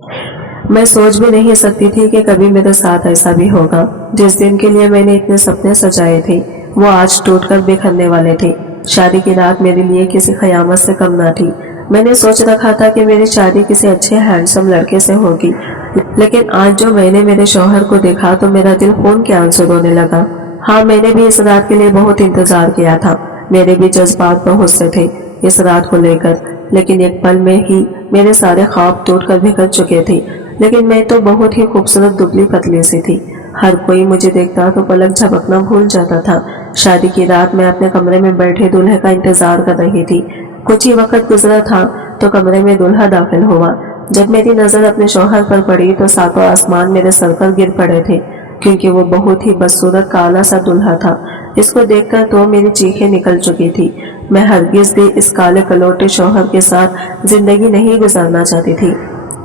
میں سوچ بھی نہیں سکتی تھی کہ کبھی میرے ساتھ ایسا بھی ہوگا۔ جس دن کے لیے میں نے اتنے سپنے سجائے تھے وہ آج ٹوٹ کر بکھرنے والے تھے۔ شادی کی رات میرے لیے کسی قیامت سے کم نہ تھی۔ میں نے سوچ رکھا تھا کہ میری شادی کسی اچھے ہینڈسم لڑکے سے ہوگی، لیکن آج جو میں نے میرے شوہر کو دیکھا تو میرا دل خون کے آنسو رونے لگا۔ ہاں، میں نے بھی اس رات کے لیے بہت انتظار کیا تھا۔ میرے بھی جذبات بہت سے تھے اس رات کو لے کر، لیکن ایک پل میں ہی میرے سارے خواب ٹوٹ کر بکھر چکے تھے۔ لیکن میں تو بہت ہی خوبصورت دبلی پتلی سی تھی۔ ہر کوئی مجھے دیکھتا تو پلک جھپکنا بھول جاتا تھا۔ شادی کی رات میں اپنے کمرے میں بیٹھے دولہے کا انتظار کر رہی تھی۔ کچھ ہی وقت گزرا تھا تو کمرے میں دولہا داخل ہوا۔ جب میری نظر اپنے شوہر پر پڑی تو ساتوں آسمان میرے سر پر گر پڑے تھے، کیونکہ وہ بہت ہی بدصورت کالا سا دولہا تھا۔ اس کو دیکھ کر تو میری چیخیں نکل چکی تھی۔ میں ہرگز بھی اس کالے کلوٹے شوہر کے ساتھ زندگی نہیں گزارنا چاہتی تھی،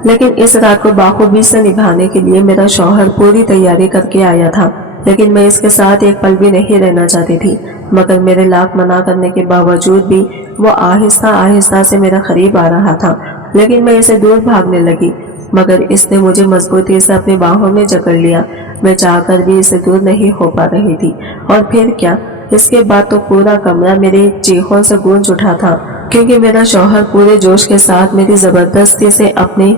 لیکن اس رات کو بخوبی سے نبھانے کے لیے میرا شوہر پوری تیاری کر کے آیا تھا۔ لیکن میں اس کے ساتھ ایک پل بھی نہیں رہنا چاہتی تھی، مگر میرے لاکھ منع کرنے کے باوجود بھی وہ آہستہ آہستہ سے میرے قریب آ رہا تھا۔ لیکن میں اسے دور بھاگنے لگی، مگر اس نے مجھے مضبوطی سے اپنی باہوں میں جکڑ لیا۔ میں چاہ کر بھی اسے دور نہیں ہو پا رہی تھی، اور پھر کیا، اس کے بعد تو پورا کمرہ میری چیخوں سے گونج اٹھا تھا، کیونکہ میرا شوہر پورے جوش کے ساتھ میری زبردستی سے اپنے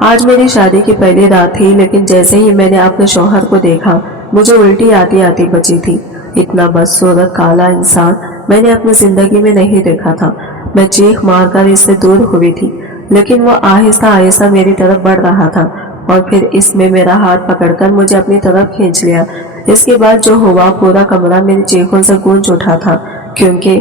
آج میری شادی کی پہلی رات تھی، لیکن جیسے ہی میں نے اپنے شوہر کو دیکھا مجھے الٹی آتی آتی بچی تھی۔ اتنا بدصورت کالا انسان میں نے اپنی زندگی میں نہیں دیکھا تھا۔ میں چیخ مار کر اس سے دور ہوئی تھی، لیکن وہ آہستہ آہستہ میری طرف بڑھ رہا تھا، اور پھر اس میں میرا ہاتھ پکڑ کر مجھے اپنی طرف کھینچ لیا۔ اس کے بعد جو ہوا پورا کمرہ میری چیخوں سے گونج اٹھا تھا، کیونکہ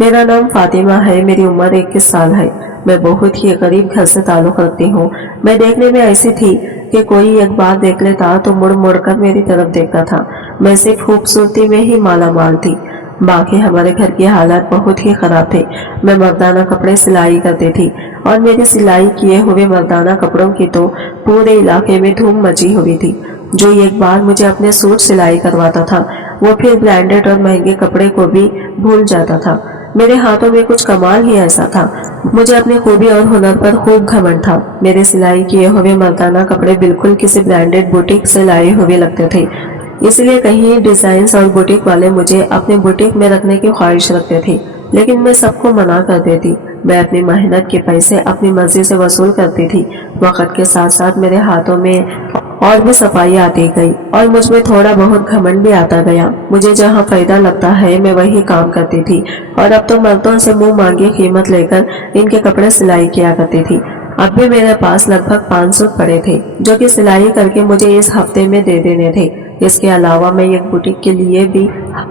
میرا نام فاطمہ ہے، میری عمر 21 سال ہے، میں بہت ہی غریب گھر سے تعلق رکھتی ہوں۔ میں دیکھنے میں ایسی تھی کہ کوئی ایک بار دیکھ لیتا تو مڑ مڑ کر میری طرف دیکھتا تھا۔ میں صرف خوبصورتی میں ہی مالا مال تھی، باقی ہمارے گھر کی حالات بہت ہی خراب تھے۔ میں مردانہ کپڑے سلائی کرتی تھی، اور میری سلائی کیے ہوئے مردانہ کپڑوں کی تو پورے علاقے میں دھوم مچی ہوئی تھی۔ جو ایک بار مجھے اپنے سوٹ سلائی کرواتا تھا وہ پھر برانڈڈ اور مہنگے کپڑے کو بھی بھول جاتا تھا۔ میرے ہاتھوں میں کچھ کمال ہی ایسا تھا، مجھے اپنی خوبی اور ہنر پر خوب گھمنڈ تھا۔ میرے سلائی کیے ہوئے مردانہ کپڑے بالکل کسی برانڈڈ بوٹیک سے لائے ہوئے لگتے تھے، اس لیے کہیں ڈیزائنز اور بوٹیک والے مجھے اپنے بوٹیک میں رکھنے کی خواہش رکھتے تھے، لیکن میں سب کو منع کر دیتی۔ میں اپنی محنت کے پیسے اپنی مرضی سے وصول کرتی تھی۔ وقت کے ساتھ ساتھ میرے ہاتھوں میں اور بھی صفائی آتی گئی، اور مجھ میں تھوڑا بہت گھمنڈ بھی آتا گیا۔ مجھے جہاں فائدہ لگتا ہے میں وہی کام کرتی تھی، اور اب تو مردوں سے منہ مانگی قیمت لے کر ان کے کپڑے سلائی کیا کرتی تھی۔ اب بھی میرے پاس لگ بھگ 5 سوٹ پڑے تھے جو کہ سلائی کر کے مجھے اس ہفتے میں دے دینے تھے۔ اس کے علاوہ میں ایک بوٹیک کے لیے بھی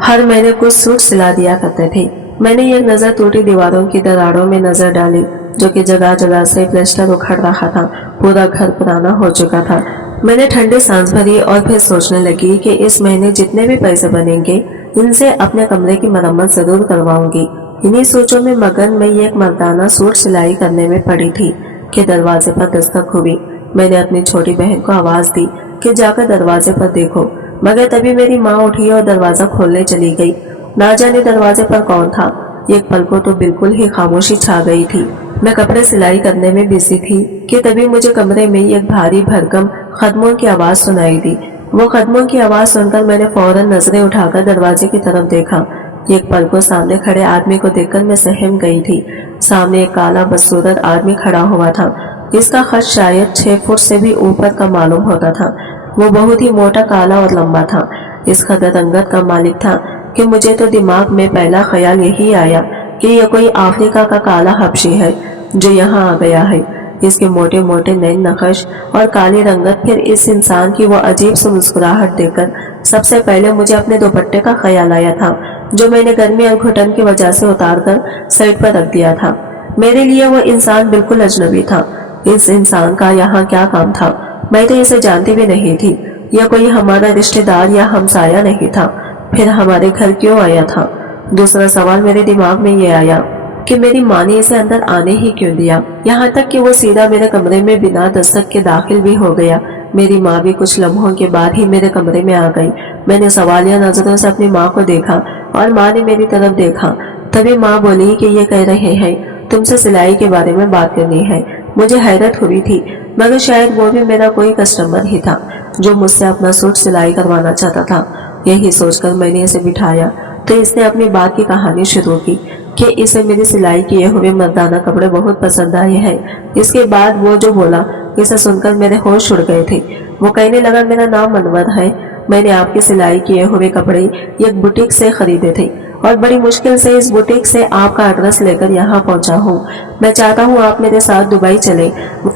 ہر مہینے کچھ سوٹ سلا دیا کرتے تھے۔ میں نے ایک نظر ٹوٹی دیواروں کی دراڑوں میں نظر ڈالی، جو کہ جگہ جگہ سے پلسٹر اکھڑ رہا تھا، پورا گھر پرانا ہو چکا تھا۔ میں نے ٹھنڈی سانس بھری اور پھر سوچنے لگی کہ اس مہینے جتنے بھی پیسے بنیں گے ان سے اپنے کمرے کی مرمت ضرور کرواؤں گی۔ انہی سوچوں میں مگن میں ایک مردانہ سوٹ سلائی کرنے میں پڑی تھی کہ دروازے پر دستک ہوئی۔ میں نے اپنی چھوٹی بہن کو آواز دی کہ جا کر دروازے پر دیکھو، مگر تبھی میری ماں اٹھی اور دروازہ کھولنے چلی گئی۔ نہ جانے دروازے پر کون تھا، ایک پل کو تو بالکل ہی خاموشی چھا گئی تھی۔ میں کپڑے سلائی کرنے میں بزی تھی کہ تبھی مجھے کمرے میں ایک بھاری بھرکم قدموں کی آواز سنائی دی۔ وہ قدموں کی آواز سن کر میں نے فوراً نظریں اٹھا کر دروازے کی طرف دیکھا۔ ایک پل کو سامنے کھڑے آدمی کو دیکھ کر میں سہم گئی تھی۔ سامنے ایک کالا بدصورت آدمی کھڑا ہوا تھا، اس کا قد شاید 6 فٹ سے بھی اوپر کا معلوم ہوتا تھا۔ وہ بہت ہی موٹا، کالا اور لمبا تھا۔ اس قدر رنگت کا مالک تھا کہ مجھے تو دماغ میں پہلا خیال یہی آیا کہ یہ کوئی افریقہ کا کالا حبشی ہے جو یہاں آ گیا ہے۔ اس کے موٹے موٹے نین نقش اور کالی رنگت، پھر اس انسان کی وہ عجیب سی مسکراہٹ دیکھ کر سب سے پہلے مجھے اپنے دوپٹے کا خیال آیا تھا، جو میں نے گرمی اور گھٹن کی وجہ سے اتار کر سائڈ پر رکھ دیا تھا۔ میرے لیے وہ انسان بالکل اجنبی تھا۔ اس انسان کا یہاں کیا کام تھا؟ میں تو اسے جانتی بھی نہیں تھی، یا کوئی ہمارا رشتہ دار یا ہمسایہ نہیں تھا، پھر ہمارے گھر کیوں آیا تھا؟ دوسرا سوال میرے دماغ میں یہ آیا کہ میری ماں نے اسے اندر آنے ہی کیوں دیا، یہاں تک کہ وہ سیدھا میرے کمرے میں بنا دستک کے داخل بھی ہو گیا۔ میری ماں بھی کچھ لمحوں کے بعد ہی میرے کمرے میں آ گئی۔ میں نے سوالیہ نظروں سے اپنی ماں کو دیکھا اور ماں نے میری طرف دیکھا۔ تبھی ماں بولی کہ یہ کہہ رہے ہیں تم سے سلائی کے بارے میں بات کرنی ہے۔ مجھے حیرت ہوئی تھی، मगर शायद वो भी मेरा कोई कस्टमर ही था जो मुझसे अपना सूट सिलाई करवाना चाहता था। यही सोचकर मैंने इसे बिठाया तो इसने अपनी बात की कहानी शुरू की कि इसे मेरी सिलाई किए हुए मर्दाना कपड़े बहुत पसंद आए हैं। इसके बाद वो जो बोला, इसे सुनकर मेरे होश उड़ गए थे। वो कहने लगा, मेरा नाम मनवर है, मैंने आपके सिलाई किए हुए कपड़े एक बुटीक से खरीदे थे और बड़ी मुश्किल से इस बुटीक से आपका एड्रेस लेकर यहाँ पहुँचा हूँ। मैं चाहता हूँ आप मेरे साथ दुबई चले,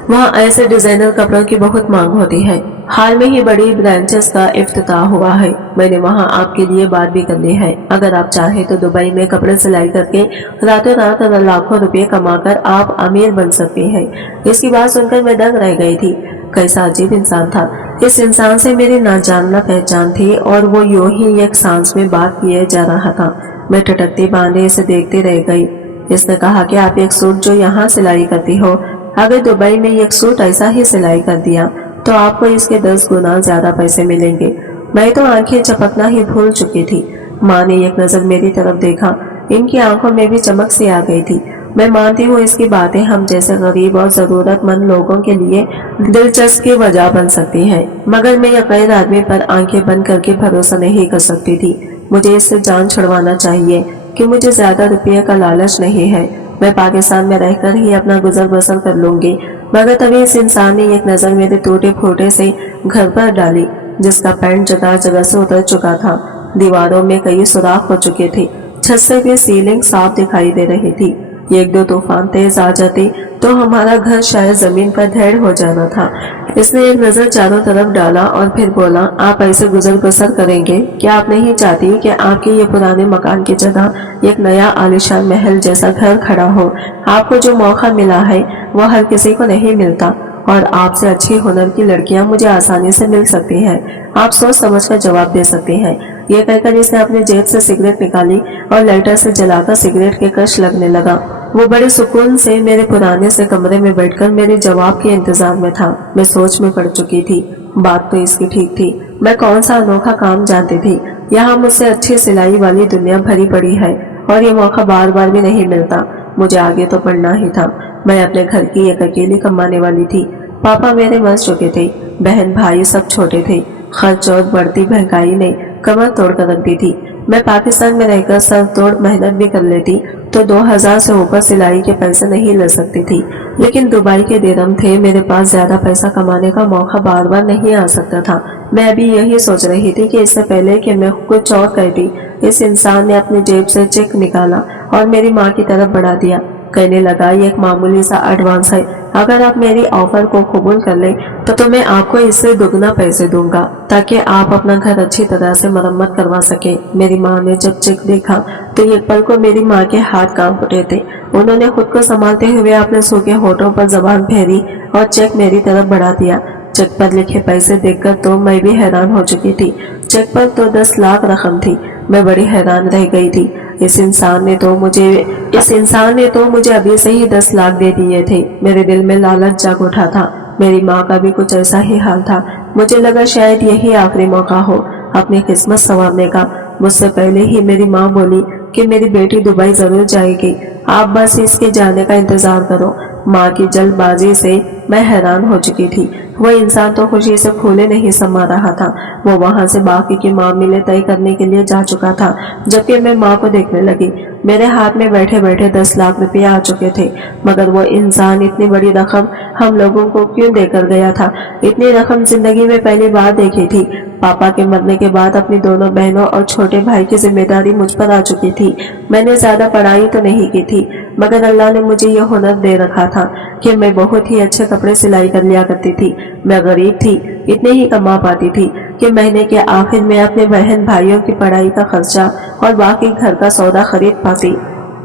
वहाँ ऐसे डिजाइनर कपड़ों की बहुत मांग होती है। हाल में ही बड़ी ब्रांचेस का इफ्तिताह हुआ है, मैंने वहाँ आपके लिए बात भी कर ली है। अगर आप चाहें तो दुबई में कपड़े सिलाई करके रातों रात लाखों रुपए कमाकर आप अमीर बन सकते हैं। इसकी बात सुनकर मैं दंग रह गई थी। कैसा अजीब इंसान था। इस इंसान से मेरी ना जानना पहचान थी और वो यूं ही एक सांस में बात किए जा रहा था। मैं टटकती बांधे इसे देखते रह गई। इसने कहा कि आप एक सूट जो यहाँ सिलाई करती हो, अगर दुबई में एक सूट ऐसा ही सिलाई कर दिया तो आपको इसके 10 गुना ज्यादा पैसे मिलेंगे। मैं तो आंखें झपकना ही भूल चुकी थी। माँ ने एक नजर मेरी तरफ देखा, इनकी आंखों में भी चमक सी आ गई थी। मैं मानती हूँ इसकी बातें हम जैसे गरीब और जरूरतमंद लोगों के लिए दिलचस्प की वजह बन सकती हैं, मगर मैं एक गैर आदमी पर आंखें बंद करके भरोसा नहीं कर सकती थी। मुझे इससे जान छुड़वाना चाहिए कि मुझे ज्यादा रुपये का लालच नहीं है। मैं पाकिस्तान में रहकर ही अपना गुजर बसर कर लूंगी। मगर तभी इस इंसान ने एक नजर मेरे टूटे फूटे से घर पर डाली, जिसका पैंट जगह जगह से उतर चुका था। दीवारों में कई सुराख हो चुके थे, छत से भी सीलिंग साफ दिखाई दे रही थी। एक दो तूफान तेज आ जाते तो हमारा घर शायद जमीन पर ढेर हो जाना था। इसने एक नजर चारों तरफ डाला और फिर बोला, आप ऐसे गुजर बसर करेंगे? क्या आप नहीं चाहती कि आपके ये पुराने मकान की जगह एक नया आलीशान महल जैसा घर खड़ा हो? आपको जो मौका मिला है वो हर किसी को नहीं मिलता और आपसे अच्छी हुनर की लड़कियां मुझे आसानी से मिल सकती हैं। आप सोच समझ कर जवाब दे सकती हैं। ये कहकर इसने अपनी जेब से सिगरेट निकाली और लाइटर से जलाकर सिगरेट के कश लगने लगा। वो बड़े सुकून से मेरे पुराने से कमरे में बैठकर मेरे जवाब के इंतजार में था। मैं सोच में पड़ चुकी थी। बात तो इसकी ठीक थी। मैं कौन सा अनोखा काम जानती थी। यहाँ मुझसे अच्छी सिलाई वाली दुनिया भरी पड़ी है और ये मौका बार बार भी नहीं मिलता। मुझे आगे तो पढ़ना ही था। मैं अपने घर की एक अकेली कमाने वाली थी। पापा मेरे मर चुके थे, बहन भाई सब छोटे थे। खर्च और बढ़ती महंगाई ने कमर तोड़ कर रख दी थी। मैं पाकिस्तान में रहकर सर तोड़ मेहनत भी कर लेती तो 2000 से ऊपर सिलाई के पैसे नहीं ले सकती थी, लेकिन दुबई के दिरहम थे। मेरे पास ज्यादा पैसा कमाने का मौका बार बार नहीं आ सकता था। मैं अभी यही सोच रही थी कि इससे पहले कि मैं कुछ और कहती, इस इंसान ने अपनी जेब से चेक निकाला और मेरी माँ की तरफ बढ़ा दिया। कहने लगा, ये एक मामूली सा एडवांस है, अगर आप मेरी ऑफर को कबूल कर लें तो मैं आपको इससे दुगना पैसे दूंगा ताकि आप अपना घर अच्छी तरह से मरम्मत करवा सके। मेरी माँ ने जब चेक देखा तो एक पल को मेरी माँ के हाथ कांप उठे थे। उन्होंने खुद को संभालते हुए अपने सूखे होठों पर जबान फेरी और चेक मेरी तरफ बढ़ा दिया। चेक पर लिखे पैसे देखकर तो मैं भी हैरान हो चुकी थी। चेक पर तो 10 लाख रकम थी। मैं बड़ी हैरान रह गई थी। इस इंसान ने तो मुझे अभी से ही 10 लाख दे दिए थे। मेरे दिल में लालच जाग उठा था। मेरी माँ का भी कुछ ऐसा ही हाल था। मुझे लगा शायद यही आखिरी मौका हो अपनी किस्मत संवारने का। मुझसे पहले ही मेरी माँ बोली कि मेरी बेटी दुबई जरूर जाएगी, आप बस इसके जाने का इंतजार करो। माँ की जल्दबाजी से मैं हैरान हो चुकी थी। वो इंसान तो खुशी से फूले नहीं समा रहा था। वो वहां से बाकी के मामले तय करने के लिए जा चुका था, जबकि मैं माँ को देखने लगी। मेरे हाथ में बैठे बैठे 10 लाख रुपए आ चुके थे, मगर वो इंसान इतनी बड़ी रकम हम लोगों को क्यों देकर गया था? इतनी रकम जिंदगी में पहली बार देखी थी। पापा के मरने के बाद अपनी दोनों बहनों और छोटे भाई की जिम्मेदारी मुझ पर आ चुकी थी। मैंने ज्यादा पढ़ाई तो नहीं की थी, मगर अल्लाह ने मुझे यह हुनर दे रखा था कि मैं बहुत ही अच्छे कपड़े सिलाई कर लिया करती थी। मैं गरीब थी, इतने ही कमा पाती थी कि महीने के आखिर में अपने बहन भाइयों की पढ़ाई का खर्चा और बाकी घर का सौदा खरीद पाती।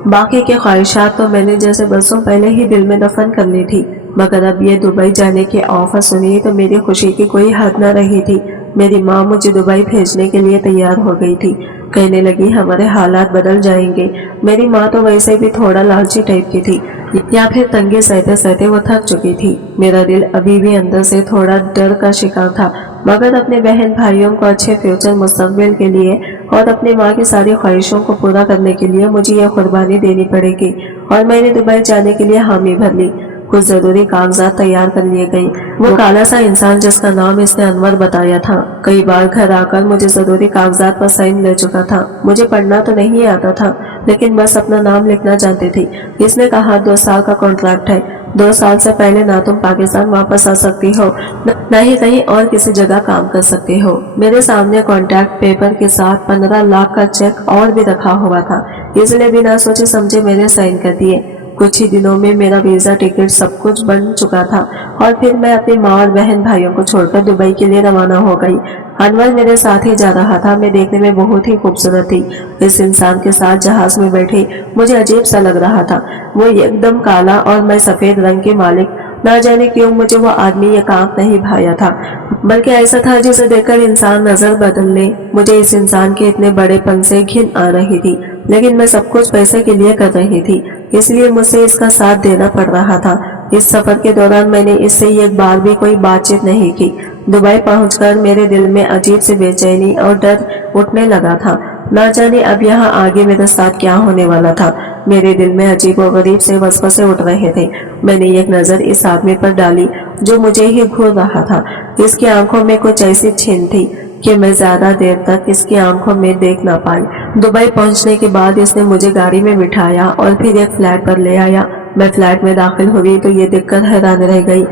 बाकी के ख्वाहिशात तो मैंने जैसे बरसों पहले ही दिल में दफन कर ली थी, मगर अब ये दुबई जाने की ऑफर सुनी तो मेरी खुशी की कोई हद न रही थी। मेरी माँ मुझे दुबई भेजने के लिए तैयार हो गई थी। कहने लगी, हमारे हालात बदल जाएंगे। मेरी माँ तो वैसे भी थोड़ा लालची टाइप की थी, या फिर तंगी सहते सहते वो थक चुकी थी। मेरा दिल अभी भी अंदर से थोड़ा डर का शिकार था, मगर अपने बहन भाइयों को अच्छे फ्यूचर मुस्तकबिल के लिए और अपनी माँ की सारी ख्वाहिशों को पूरा करने के लिए मुझे यह कुर्बानी देनी पड़ेगी। और मैंने दुबई जाने के लिए हामी भर ली। कुछ जरूरी कागजात तैयार कर लिए गए। वो काला सा इंसान जिसका नाम इसने अनवर बताया था कई बार घर आकर मुझे जरूरी कागजात पर साइन ले चुका था। मुझे पढ़ना तो नहीं आता था, लेकिन बस अपना नाम लिखना जानती थी। इसने कहा 2 साल का कॉन्ट्रैक्ट है, 2 साल से पहले ना तुम पाकिस्तान वापस आ सकती हो, न ही कहीं और किसी जगह काम कर सकती हो। मेरे सामने कॉन्ट्रैक्ट पेपर के साथ 15 लाख का चेक और भी रखा हुआ था, इसलिए बिना सोचे समझे मैंने साइन कर दिए। कुछ ही दिनों में मेरा वीजा, टिकट सब कुछ बन चुका था और फिर मैं अपनी माँ और बहन भाइयों को छोड़कर दुबई के लिए रवाना हो गई। अनवर मेरे साथ ही जा रहा था। मैं देखने में बहुत ही खूबसूरत थी। इस इंसान के साथ जहाज में बैठे मुझे अजीब सा लग रहा था। वो एकदम काला और मैं सफेद रंग के मालिक। ना जाने क्यों मुझे वो आदमी ये काम नहीं भाया था, बल्कि ऐसा था जिसे देखकर इंसान नजर बदल ले। मुझे इस इंसान के इतने बड़ेपन से घिन आ रही थी, लेकिन मैं सब कुछ पैसे के लिए कर रही थी, इसलिए मुझसे इसका साथ देना पड़ रहा था। इस सफर के दौरान मैंने इससे एक बार भी कोई बातचीत नहीं की। दुबई पहुंचकर मेरे दिल में अजीब सी बेचैनी और डर उठने लगा था। ना जाने अब यहाँ आगे मेरे साथ क्या होने वाला था। मेरे दिल में अजीब और गरीब से वसवसे उठ रहे थे। मैंने एक नजर इस आदमी पर डाली जो मुझे ही घूर रहा था। इसकी आंखों में कुछ ऐसी छीन थी कि मैं ज्यादा देर तक इसकी आंखों में देख ना पाई। दुबई पहुंचने के बाद इसने मुझे गाड़ी में बिठाया और फिर एक फ्लैट पर ले आया। मैं फ्लैट में दाखिल हुई तो ये देखकर हैरान रह गई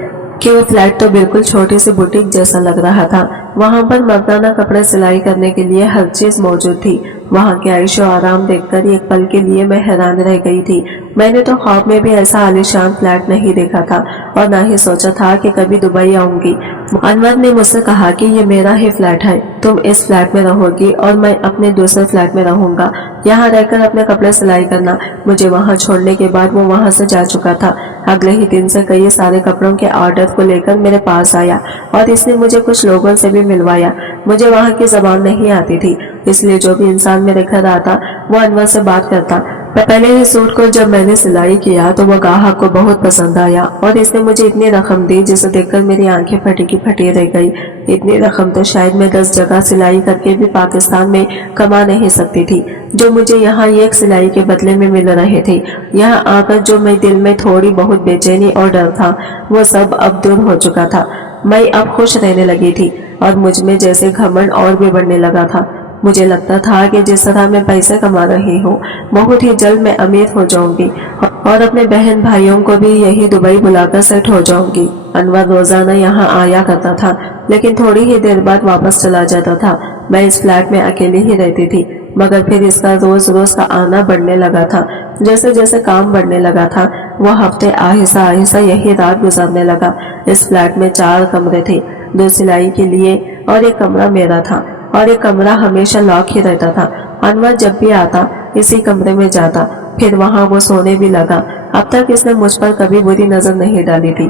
कि वो फ्लैट तो बिल्कुल छोटी सी बुटीक जैसा लग रहा था। वहां पर मर्दाना कपड़े सिलाई करने के लिए हर चीज मौजूद थी। वहां के आयशो आराम देखकर एक पल के लिए मैं हैरान रह गई थी। मैंने तो ख्वाब में भी ऐसा आलीशान फ्लैट नहीं देखा था और ना ही सोचा था कि कभी दुबई आऊंगी। अनवर ने मुझसे कहा कि ये मेरा ही फ्लैट है, तुम इस फ्लैट में रहोगी और मैं अपने दूसरे फ्लैट में रहूंगा। यहाँ रहकर अपने कपड़े सिलाई करना। मुझे वहाँ छोड़ने के बाद वो वहाँ से जा चुका था। अगले ही दिन से कई सारे कपड़ों के ऑर्डर को लेकर मेरे पास आया और इसने मुझे कुछ लोगों से भी मिलवाया। मुझे वहाँ की जबान नहीं आती थी, इसलिए जो भी इंसान मेरे घर आता वो अनवर से बात करता। पहले ही सूट को जब मैंने सिलाई किया तो वो ग्राहक को बहुत पसंद आया और इसने मुझे इतनी रकम दी जिसे देखकर मेरी आंखें फटी की फटी रह गई। इतनी रकम तो शायद मैं 10 जगह सिलाई करके भी पाकिस्तान में कमा नहीं सकती थी, जो मुझे यहाँ एक सिलाई के बदले में मिल रहे थे। यहाँ आकर जो मैं दिल में थोड़ी बहुत बेचैनी और डर था वो सब अब दूर हो चुका था। मैं अब खुश रहने लगी थी और मुझ में जैसे घमंड और भी बढ़ने लगा था। मुझे लगता था कि जिस तरह मैं पैसे कमा रही हूँ बहुत ही जल्द मैं अमीर हो जाऊंगी और अपने बहन भाइयों को भी यही दुबई बुलाकर सेट हो जाऊंगी। अनवर रोजाना यहाँ आया करता था, लेकिन थोड़ी ही देर बाद वापस चला जाता था। मैं इस फ्लैट में अकेली ही रहती थी, मगर फिर इसका रोज रोज का आना बढ़ने लगा था। जैसे जैसे काम बढ़ने लगा था वो हफ्ते आहिस्ता आहिस्ता यही रात गुजरने लगा। इस फ्लैट में 4 कमरे थे, 2 सिलाई के लिए और एक कमरा मेरा था और एक कमरा हमेशा लॉक ही रहता था। अनवर जब भी आता इसी कमरे में जाता, फिर वहाँ वो सोने भी लगा। अब तक इसने मुझ पर कभी बुरी नजर नहीं डाली थी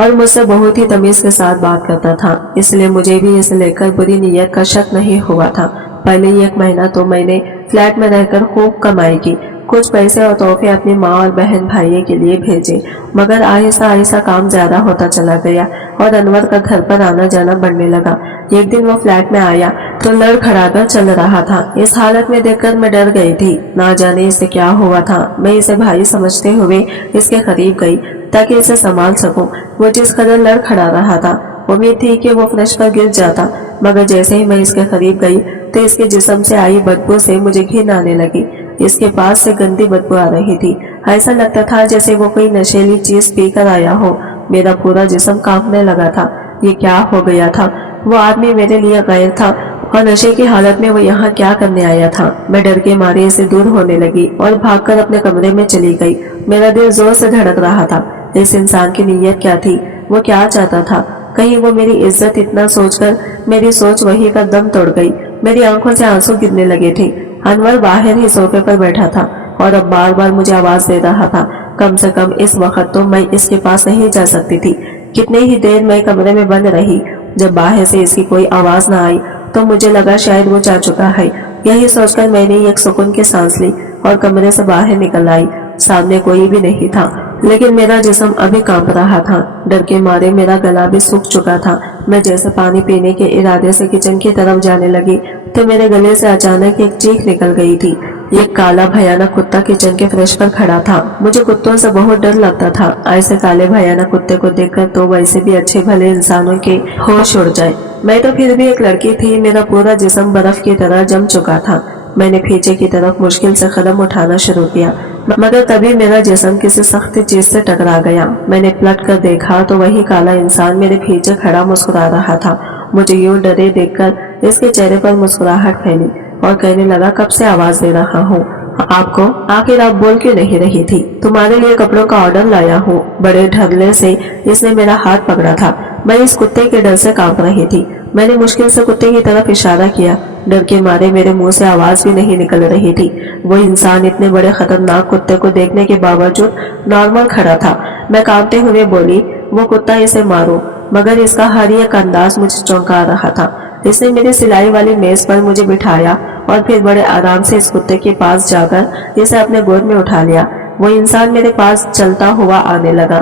और मुझसे बहुत ही तमीज के साथ बात करता था, इसलिए मुझे भी इसे लेकर बुरी नीयत का शक नहीं हुआ था। पहले 1 महीना तो मैंने फ्लैट में रहकर खूब कमाई की, कुछ पैसे और तोहफे अपनी माँ और बहन भाइयों के लिए भेजे, मगर आहिस्ता आहिस्ता काम ज्यादा होता चला गया और अनवर का घर पर आना जाना बढ़ने लगा। एक दिन वो फ्लैट में आया तो लड़खड़ाकर चल रहा था। इस हालत में देखकर मैं डर गई थी, ना जाने इसे क्या हुआ था। मैं इसे भाई समझते हुए इसके करीब गई ताकि इसे संभाल सकूं। वो जिस कदर लड़खड़ा रहा था उम्मीद थी कि वो फर्श पर गिर जाता, मगर जैसे ही मैं इसके करीब गई तो इसके जिस्म से आई बदबू से मुझे घिन आने लगी। इसके पास से गंदी बदबू आ रही थी। ऐसा लगता था जैसे वो कोई नशीली चीज पीकर आया हो। मेरा पूरा जिस्म कांपने लगा था। ये क्या हो गया था? वो आदमी मेरे लिए गैर था और नशे की हालत में वो यहाँ क्या करने आया था? मैं डर के मारे इसे दूर होने लगी और भागकर अपने कमरे में चली गई। मेरा दिल जोर से धड़क रहा था। इस इंसान की नीयत क्या थी? वो क्या चाहता था? कहीं वो मेरी इज्जत? इतना सोचकर मेरी सोच वहीं पर दम तोड़ गई। मेरी आंखों से आंसू गिरने लगे थे। अनवर बाहर ही सोफे पर बैठा था और अब बार बार मुझे आवाज दे रहा था। कम से कम इस वक्त तो मैं इसके पास नहीं जा सकती थी। कितने ही देर मैं कमरे में बंद रही। जब बाहर से इसकी कोई आवाज न आई तो मुझे लगा शायद वो जा चुका है। यही सोचकर मैंने एक सुकून की सांस ली और कमरे से बाहर निकल आई। सामने कोई भी नहीं था, लेकिन मेरा जिस्म अभी कांप रहा था। डर के मारे मेरा गला भी सूख चुका था। मैं जैसे पानी पीने के इरादे से किचन की तरफ जाने लगी तो मेरे गले से अचानक एक चीख निकल गई थी। ये काला भयानक कुत्ता किचन के फर्श पर खड़ा था। मुझे कुत्तों से बहुत डर लगता था। ऐसे काले भयानक कुत्ते को देखकर तो वैसे भी अच्छे भले इंसानों के होश उड़ जाए। मैं तो फिर भी एक लड़की थी। मेरा पूरा जिस्म बर्फ की तरह जम चुका था। मैंने पीछे की तरफ मुश्किल से कदम उठाना शुरू किया, मगर तभी मेरा जिस्म किसी सख्त चीज से टकरा गया। मैंने पलट कर देखा तो वही काला इंसान मेरे पीछे खड़ा मुस्कुरा रहा था। मुझे यूं डरे देखकर इसके चेहरे पर मुस्कुराहट फैली और कहने लगा, कब से आवाज दे रहा हूँ आपको, आखिर आप बोल क्यों नहीं रही थी? तुम्हारे लिए कपड़ों का ऑर्डर लाया हूँ। बड़े ढरले से इसने मेरा हाथ पकड़ा था। मैं इस कुत्ते के डर से कांप रही थी। मैंने मुश्किल से कुत्ते की तरफ इशारा किया। डर के मारे मेरे मुंह से आवाज भी नहीं निकल रही थी। वो इंसान इतने बड़े खतरनाक कुत्ते को देखने के बावजूद नॉर्मल खड़ा था। मैं कांपते हुए बोली, वो कुत्ता, इसे मारो। मगर इसका हर एक अंदाज मुझे चौंका रहा था। इसने मेरी सिलाई वाली मेज पर मुझे बिठाया और फिर बड़े आराम से इस कुत्ते के पास जाकर इसे अपने गोद में उठा लिया। वो इंसान मेरे पास चलता हुआ आने लगा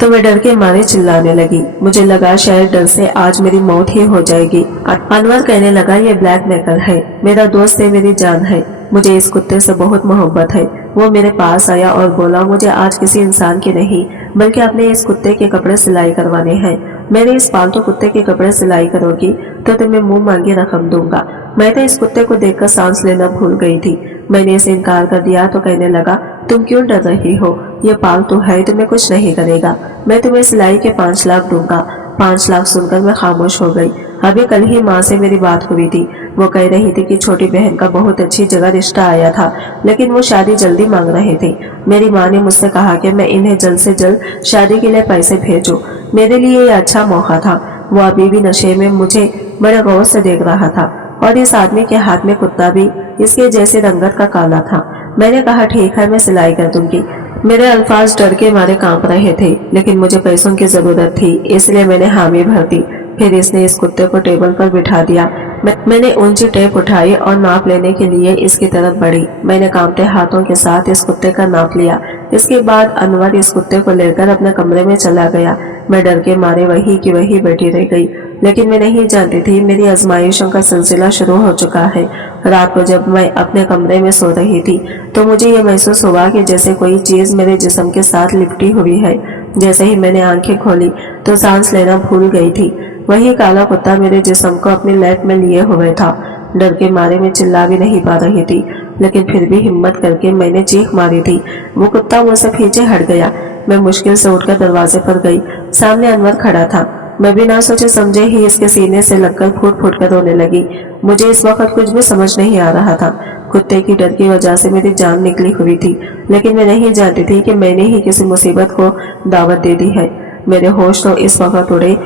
तो मैं डर के मारे चिल्लाने लगी। मुझे लगा शायद डर से आज मेरी मौत ही हो जाएगी। अनवर कहने लगा, ये ब्लैक मैकर है, मेरा दोस्त है, मेरी जान है। मुझे इस कुत्ते से बहुत मोहब्बत है। वो मेरे पास आया और बोला, मुझे आज किसी इंसान के नहीं बल्कि अपने इस कुत्ते के कपड़े सिलाई करवाने हैं। मेरे इस पालतू कुत्ते के कपड़े सिलाई करोगी तो तुम्हें मुंह मांगी रकम दूंगा। मैं तो इस कुत्ते को देखकर सांस लेना भूल गई थी। मैंने इसे इनकार कर दिया तो कहने लगा, तुम क्यों डर रही हो? ये पालतू है, तुम्हें कुछ नहीं करेगा। मैं तुम्हें सिलाई के 5 लाख दूंगा। 5 लाख सुनकर मैं खामोश हो गई। अभी कल ही माँ से मेरी बात हुई थी। वो कह रही थी कि छोटी बहन का बहुत अच्छी जगह रिश्ता आया था, लेकिन वो शादी जल्दी मांग रहे थे। मेरी माँ ने मुझसे कहा कि मैं इन्हें जल्द से जल्द शादी के लिए पैसे भेजूं। मेरे लिए ये अच्छा मौका था। वो अभी भी नशे में मुझे बड़े गौर से देख रहा था और इस आदमी के हाथ में कुत्ता भी इसके जैसे रंगत का काला था। मैंने कहा, ठीक है, मैं सिलाई कर दूंगी। मेरे अल्फाज डर के मारे कांप रहे थे, लेकिन मुझे पैसों की जरूरत थी, इसलिए मैंने हामी भर दी। फिर इसने इस कुत्ते को टेबल पर बिठा दिया। मैंने ऊंची टेप उठाई और नाप लेने के लिए इसकी तरफ बढ़ी। मैंने कांपते हाथों के साथ इस कुत्ते का नाप लिया। इसके बाद अनवर इस कुत्ते को लेकर अपने कमरे में चला गया। मैं डर के मारे वही की वही बैठी रह गई, लेकिन मैं नहीं जानती थी मेरी आजमाइशों का सिलसिला शुरू हो चुका है। रात को जब मैं अपने कमरे में सो रही थी तो मुझे ये महसूस हुआ कि जैसे कोई चीज मेरे जिस्म के साथ लिपटी हुई है। जैसे ही मैंने आंखें खोली तो सांस लेना भूल गई थी। वही काला कुत्ता मेरे जिस्म को अपनी लैप में लिए हुए था। डर के मारे में चिल्ला भी नहीं पा रही थी, लेकिन फिर भी हिम्मत करके मैंने चीख मारी थी। वो कुत्ता मुझसे पीछे हट गया। मैं मुश्किल से उठकर दरवाजे पर गई। सामने अनवर खड़ा था। मैं भी ना सोचे समझे ही इसके सीने से लगकर फूट फूट कर रोने लगी। मुझे इस वक्त कुछ भी समझ नहीं आ रहा था। कुत्ते की डर की वजह से मेरी जान निकली हुई थी, लेकिन मैं नहीं जानती थी कि मैंने ही किसी मुसीबत को दावत दे दी है। मेरे होश तो इस वक्त उड़े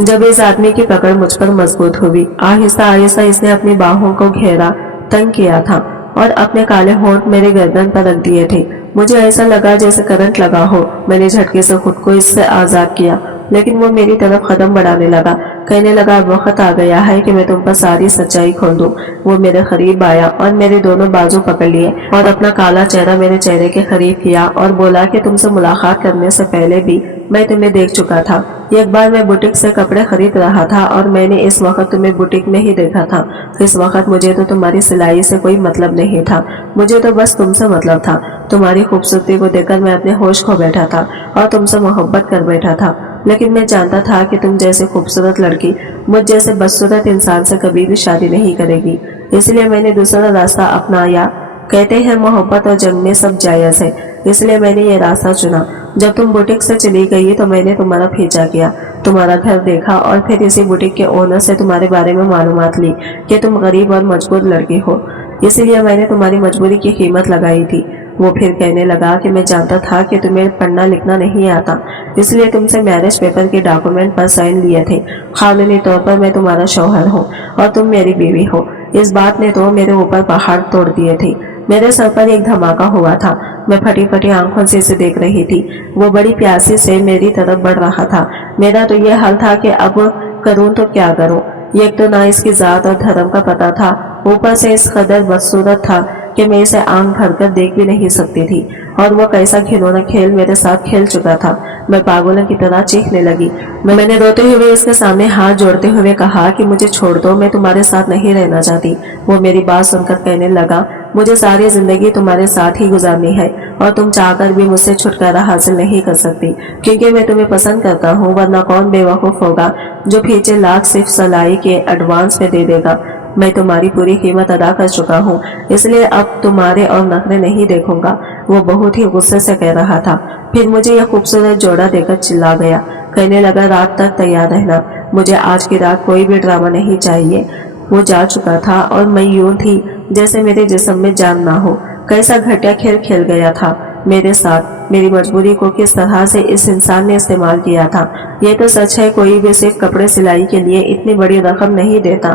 जब इस आदमी की पकड़ मुझ पर मजबूत हुई। आहिस्ता आहिस्ता इसने अपनी बाहों को घेरा, तंग किया था और अपने काले होंठ मेरे गर्दन पर रख दिए थे। मुझे ऐसा लगा जैसे करंट लगा हो। मैंने झटके से खुद को इससे आजाद किया, लेकिन वो मेरी तरफ कदम बढ़ाने लगा। कहने लगा, अब वक्त आ गया है कि मैं तुम पर सारी सच्चाई खोल दूं। वो मेरे करीब आया और मेरे दोनों बाजू पकड़ लिए और अपना काला चेहरा मेरे चेहरे के करीब किया और बोला कि तुमसे मुलाकात करने से पहले भी मैं तुम्हें देख चुका था। एक बार मैं बुटीक से कपड़े खरीद रहा था और मैंने इस वक्त तुम्हें बुटीक में ही देखा था। इस वक्त मुझे तो तुम्हारी सिलाई से कोई मतलब नहीं था, मुझे तो बस तुमसे मतलब था। तुम्हारी खूबसूरती को देखकर मैं अपने होश खो बैठा था और तुमसे मोहब्बत कर बैठा था, लेकिन मैं जानता था कि तुम जैसे खूबसूरत लड़की मुझ जैसे बदसूरत इंसान से कभी भी शादी नहीं करेगी। इसलिए मैंने दूसरा रास्ता अपनाया। कहते हैं मोहब्बत और जंग में सब जायज है, इसलिए मैंने ये रास्ता चुना। जब तुम बुटीक से चली गई तो मैंने तुम्हारा पीछा किया, तुम्हारा घर देखा और फिर इसी बुटीक के ओनर से तुम्हारे बारे में मालूमात ली कि तुम गरीब और मजबूर लड़की हो। इसीलिए मैंने तुम्हारी मजबूरी की कीमत लगाई थी। वो फिर कहने लगा कि मैं जानता था कि तुम्हें पढ़ना लिखना नहीं आता, इसलिए तुमसे मैरिज पेपर के डॉक्यूमेंट पर साइन लिए थे। कानूनी तौर पर मैं तुम्हारा शौहर हूँ और तुम मेरी बीवी हो। इस बात ने तो मेरे ऊपर पहाड़ तोड़ दिए थे। मेरे सर पर एक धमाका हुआ था। मैं फटी फटी आंखों से इसे देख रही थी। वो बड़ी प्यासी से मेरी तरफ बढ़ रहा था। मेरा तो ये हाल था कि अब करूं तो क्या करूं। एक तो ना इसकी जात और धर्म का पता था, ऊपर से इस कदर बदसूरत था कि मैं इसे आंख भरकर देख भी नहीं सकती थी। और वो कैसा घिनौना खेल मेरे साथ खेल चुका था। मैं पागलों की तरह चीखने लगी। मैंने रोते हुए इसके सामने हाथ जोड़ते हुए कहा कि मुझे छोड़ दो, मैं तुम्हारे साथ नहीं रहना चाहती। वो मेरी बात सुनकर कहने लगा, مجھے ساری زندگی تمہارے ساتھ ہی گزارنی ہے اور تم چاہ کر بھی مجھ سے چھٹکارا حاصل نہیں کر سکتی، کیونکہ میں تمہیں پسند کرتا ہوں، ورنہ کون بے وقوف ہوگا جو پیچھے لاکھ صرف سلائی کے ایڈوانس میں دے دے گا۔ میں تمہاری پوری قیمت ادا کر چکا ہوں، اس لیے اب تمہارے اور نخرے نہیں دیکھوں گا۔ وہ بہت ہی غصے سے کہہ رہا تھا، پھر مجھے یہ خوبصورت جوڑا دے کر چلا گیا، کہنے لگا رات تک تیار رہنا، مجھے آج کی رات کوئی بھی ڈرامہ نہیں چاہیے۔ وہ جا چکا تھا اور میں یوں تھی جیسے میرے جسم میں جان نہ ہو۔ کیسا گھٹیا کھیل کھیل گیا تھا میرے ساتھ، میری مجبوری کو کس طرح سے اس انسان نے استعمال کیا تھا۔ یہ تو سچ ہے کوئی بھی صرف کپڑے سلائی کے لیے اتنی بڑی رقم نہیں دیتا۔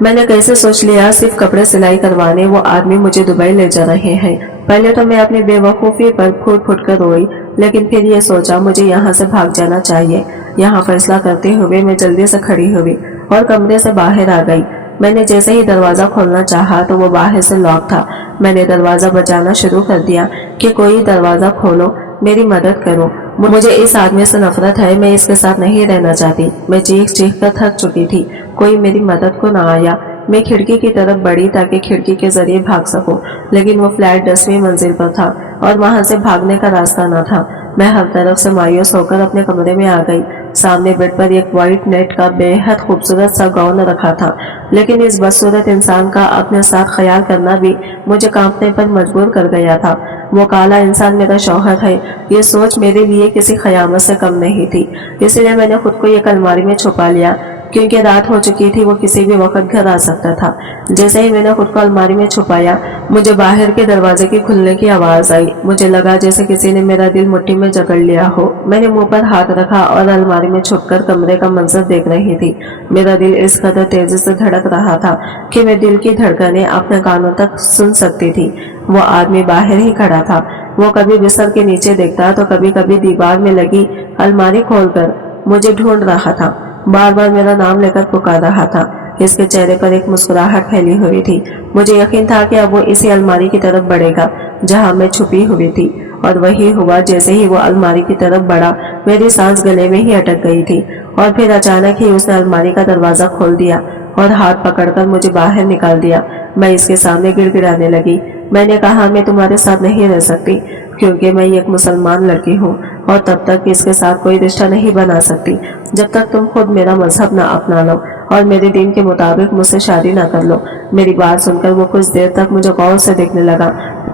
میں نے کیسے سوچ لیا صرف کپڑے سلائی کروانے وہ آدمی مجھے دبئی لے جا رہے ہیں۔ پہلے تو میں اپنی بے وقوفی پر پھوٹ پھوٹ کر روئی، لیکن پھر یہ سوچا مجھے یہاں سے بھاگ جانا چاہیے۔ یہاں فیصلہ کرتے ہوئے میں جلدی سے کھڑی ہوئی اور کمرے سے باہر آ گئی۔ میں نے جیسے ہی دروازہ کھولنا چاہا تو وہ باہر سے لاک تھا۔ میں نے دروازہ بجانا شروع کر دیا کہ کوئی دروازہ کھولو، میری مدد کرو، مجھے اس آدمی سے نفرت ہے، میں اس کے ساتھ نہیں رہنا چاہتی۔ میں چیخ چیخ کر تھک چکی تھی، کوئی میری مدد کو نہ آیا۔ میں کھڑکی کی طرف بڑھی تاکہ کھڑکی کے ذریعے بھاگ سکوں، لیکن وہ فلیٹ 10ویں منزل پر تھا اور وہاں سے بھاگنے کا راستہ نہ تھا۔ میں ہر طرف سے مایوس ہو کر اپنے کمرے میں آ گئی۔ سامنے بیڈ پر ایک وائٹ نیٹ کا بے حد خوبصورت سا گاؤن رکھا تھا، لیکن اس بدصورت انسان کا اپنے ساتھ خیال کرنا بھی مجھے کانپنے پر مجبور کر گیا تھا۔ وہ کالا انسان میرا شوہر ہے، یہ سوچ میرے لیے کسی قیامت سے کم نہیں تھی۔ اس لیے میں نے خود کو ایک الماری میں چھپا لیا، کیونکہ رات ہو چکی تھی، وہ کسی بھی وقت گھر آ سکتا تھا۔ جیسے ہی میں نے خود کو الماری میں چھپایا، مجھے باہر کے دروازے کی کھلنے کی آواز آئی۔ مجھے لگا جیسے کسی نے میرا دل مٹھی میں جکڑ لیا ہو۔ میں نے منہ پر ہاتھ رکھا اور الماری میں چھپ کر کمرے کا منظر دیکھ رہی تھی۔ میرا دل اس قدر تیزی سے دھڑک رہا تھا کہ میں دل کی دھڑکنیں اپنے کانوں تک سن سکتی تھی۔ وہ آدمی باہر ہی کھڑا تھا۔ وہ کبھی بستر کے نیچے دیکھتا تو کبھی کبھی دیوار میں لگی الماری کھول کر مجھے ڈھونڈ رہا تھا، بار بار میرا نام لے کر پکار رہا تھا۔ اس کے چہرے پر ایک مسکراہٹ پھیلی ہوئی تھی۔ مجھے یقین تھا کہ اب وہ اسی الماری کی طرف بڑھے گا جہاں میں چھپی ہوئی تھی، اور وہی ہوا۔ جیسے ہی وہ الماری کی طرف بڑھا، میری سانس گلے میں ہی اٹک گئی تھی، اور پھر اچانک ہی اس نے الماری کا دروازہ کھول دیا اور ہاتھ پکڑ کر مجھے باہر نکال دیا۔ میں اس کے سامنے گڑ گڑانے لگی۔ میں نے کہا میں تمہارے ساتھ نہیں رہ سکتی، کیونکہ میں ایک مسلمان لڑکی ہوں اور تب تک اس کے ساتھ کوئی رشتہ نہیں بنا سکتی جب تک تم خود میرا مذہب نہ اپنا لو اور میرے دین کے مطابق مجھ سے شادی نہ کر لو۔ میری بات سن کر وہ کچھ دیر تک مجھے غور سے دیکھنے لگا۔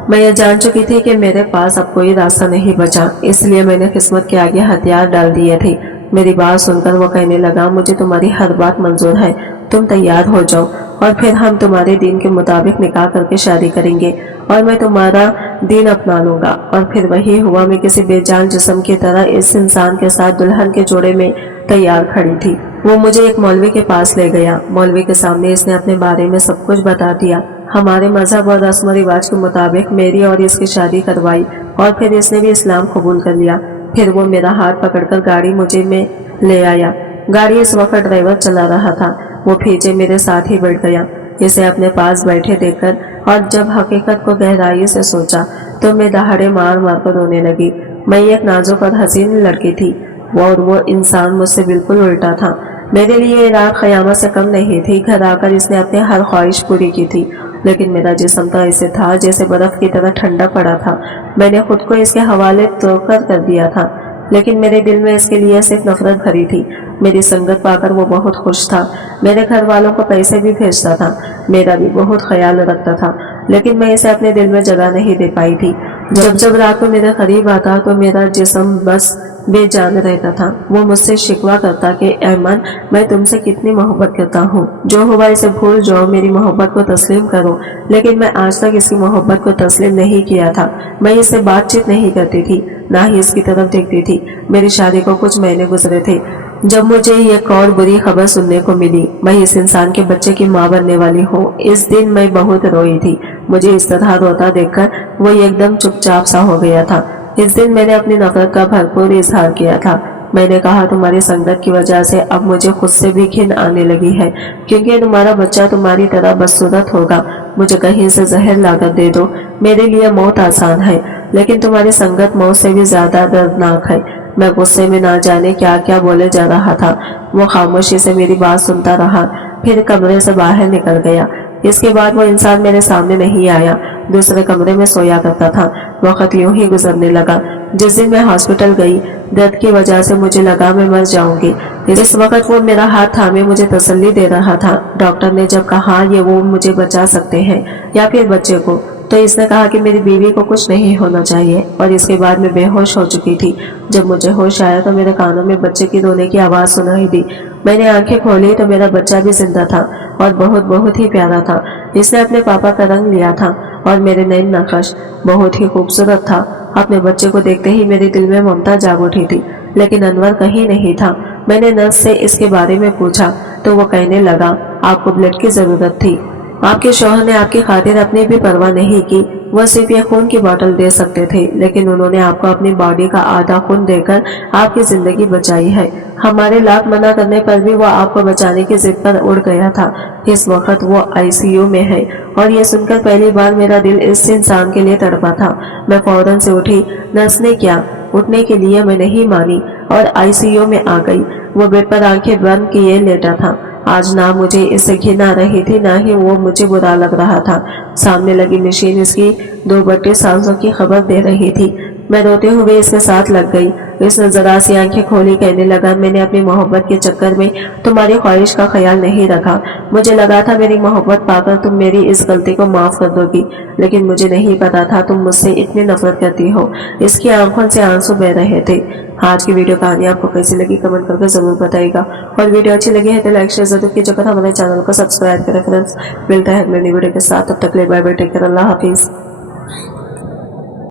میں یہ جان چکی تھی کہ میرے پاس اب کوئی راستہ نہیں بچا، اس لیے میں نے قسمت کے آگے ہتھیار ڈال دیے تھے۔ میری بات سن کر وہ کہنے لگا مجھے تمہاری ہر بات منظور ہے، تم تیار ہو جاؤ اور پھر ہم تمہارے دین کے مطابق نکاح کر کے شادی کریں گے اور میں تمہارا دین اپنا لوں گا۔ اور پھر وہی ہوا۔ میں کسی بے جان جسم کی طرح اس انسان کے ساتھ دلہن کے جوڑے میں تیار کھڑی تھی۔ وہ مجھے ایک مولوی کے پاس لے گیا۔ مولوی کے سامنے اس نے اپنے بارے میں سب کچھ بتا دیا۔ ہمارے مذہب اور رسم و رواج کے مطابق میری اور اس کی شادی کروائی، اور پھر اس نے بھی اسلام قبول کر لیا۔ پھر وہ میرا ہاتھ پکڑ کر گاڑی مجھے میں لے آیا۔ گاڑی اس وقت ڈرائیور چلا رہا تھا۔ وہ پیچھے میرے ساتھ ہی بیٹھ گیا۔ اسے اپنے پاس بیٹھے دیکھ کر اور جب حقیقت کو گہرائی سے سوچا تو میں دہاڑے مار مار کر رونے لگی۔ میں ایک نازک اور حسین لڑکی تھی، اور وہ انسان مجھ سے بالکل الٹا تھا۔ میرے لیے یہ رات قیامت سے کم نہیں تھی۔ گھر آ کر اس نے اپنی ہر خواہش پوری کی تھی، لیکن میرا جسم تو ایسے تھا جیسے برف کی طرح ٹھنڈا پڑا تھا۔ میں نے خود کو اس کے حوالے تو کر دیا تھا، لیکن میرے دل میں اس کے لیے صرف نفرت بھری تھی۔ میری سنگت پا کر وہ بہت خوش تھا۔ میرے گھر والوں کو پیسے بھی بھیجتا تھا، میرا بھی بہت خیال رکھتا تھا، لیکن میں اسے اپنے دل میں جگہ نہیں دے پائی تھی۔ جب رات کو میرے قریب آتا تو میرا جسم بس بے جان رہتا تھا۔ وہ مجھ سے شکوہ کرتا کہ ایمن میں تم سے کتنی محبت کرتا ہوں، جو ہوا اسے بھول جاؤ، میری محبت کو تسلیم کرو۔ لیکن میں آج تک اس کی محبت کو تسلیم نہیں کیا تھا۔ میں اس سے بات چیت نہیں کرتی تھی، نہ ہی اس کی طرف دیکھتی تھی۔ میری شادی کو کچھ مہینے گزرے تھے جب مجھے ایک اور بری خبر سننے کو ملی۔ میں اس انسان کے بچے کی ماں بننے والی ہوں۔ اس دن میں بہت روئی تھی۔ مجھے اس طرح روتا دیکھ کر وہ ایک دم چپ چاپ سا ہو گیا تھا۔ اس دن میں نے اپنی نفرت کا بھرپور اظہار کیا تھا۔ میں نے کہا تمہاری سنگت کی وجہ سے اب مجھے خود سے بھی گھن آنے لگی ہے، کیونکہ تمہارا بچہ تمہاری طرح بدصورت ہوگا۔ مجھے کہیں سے زہر لا کر دے دو، میرے لیے موت آسان ہے، لیکن تمہاری سنگت موت سے بھی زیادہ دردناک ہے۔ میں غصے میں نہ جانے کیا کیا بولے جا رہا تھا۔ وہ خاموشی سے میری بات سنتا رہا، پھر کمرے سے باہر نکل گیا۔ اس کے بعد وہ انسان میرے سامنے نہیں آیا۔ दूसरे कमरे में सोया करता था। वक्त यूं ही गुजरने लगा। जिस दिन मैं हॉस्पिटल गई, दर्द की वजह से मुझे लगा मैं मर जाऊंगी। इस वक्त वो मेरा हाथ थामे मुझे तसल्ली दे रहा था। डॉक्टर ने जब कहा ये वो मुझे बचा सकते हैं या फिर बच्चे को, तो इसने कहा कि मेरी बीवी को कुछ नहीं होना चाहिए। और इसके बाद मैं बेहोश हो चुकी थी। जब मुझे होश आया तो मेरे कानों में बच्चे की रोने की आवाज सुनाई दी। मैंने आंखें खोली तो मेरा बच्चा भी जिंदा था और बहुत बहुत ही प्यारा था। इसने अपने पापा का रंग लिया था और मेरे नए नक्श बहुत ही खूबसूरत था। अपने बच्चे को देखते ही मेरे दिल में ममता जाग उठी थी, लेकिन अनवर कहीं नहीं था। मैंने नर्स से इसके बारे में पूछा तो वो कहने लगा, आपको ब्लड की जरूरत थी। आपके शौहर ने आपकी खातिर अपनी भी परवाह नहीं की। वह सिर्फ ये खून की बोतल दे सकते थे, लेकिन उन्होंने आपको अपनी बॉडी का आधा खून देकर आपकी जिंदगी बचाई है। हमारे लाख मना करने पर भी वो आपको बचाने की जिद पर उड़ गया था। इस वक्त वो आईसीयू में है। और ये सुनकर पहली बार मेरा दिल इस इंसान के लिए तड़पा था। मैं फौरन से उठी। नर्स ने क्या उठने के लिए मैं नहीं मानी और आईसीयू में आ गई। वो बेड पर आंखें बंद किए लेटा था। आज ना मुझे इससे घिन आ रही थी, ना ही वो मुझे बुरा लग रहा था। सामने लगी मशीन इसकी 2 सांसों की खबर दे रही थी। मैं रोते हुए इसके साथ लग गई। इसने जरा सी आंखें खोली, कहने लगा, मैंने अपनी मोहब्बत के चक्कर में तुम्हारी ख्वाहिश का ख्याल नहीं रखा। मुझे लगा था मेरी मोहब्बत पाकर तुम मेरी इस गलती को माफ कर दोगी, लेकिन मुझे नहीं पता था तुम मुझसे इतनी नफरत करती हो। इसकी आंखों से आंसू बह रहे थे। आज की वीडियो कहानी आपको कैसी लगी कमेंट करके जरूर बताइएगा। और वीडियो अच्छी लगी है तो लाइक शेयर जरूर कीजिएगा। हमारे चैनल को सब्सक्राइब करें फ्रेंड्स। मिलता है अगले वीडियो के साथ। तब तक ले बाय बाय, टेक केयर, अल्लाह हाफिज।